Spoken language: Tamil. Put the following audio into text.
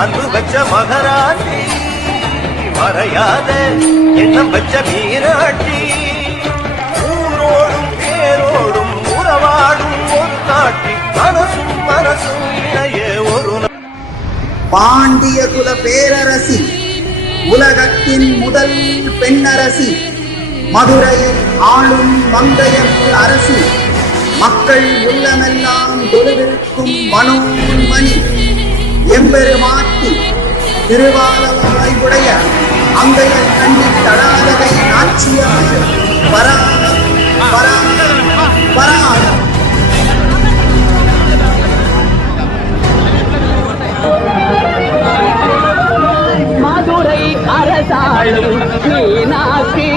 அன்பு வச்ச மகராட்டி மறையாத எண்ணம் வச்ச மீனாட்டி ஊரோடும் பேரோடும் உறவாடும் ஒரு காட்டி மனசும் மனசும் இணைய ஒரு பாண்டிய குல பேரரசி உலகத்தின் முதல் பெண்ணரசி மதுரையில் ஆளும் மங்கையர்க்கு அரசி மக்கள் உள்ளமெல்லாம் தொழுவிருக்கும் மனோன்மணி எம்பெருமாட்டி திருவாலவாய் உடைய அங்கையர் கண்டி தடாதகை நாச்சியார் பரா பரா பரா மதுரை அரசாளும் மீனாட்சி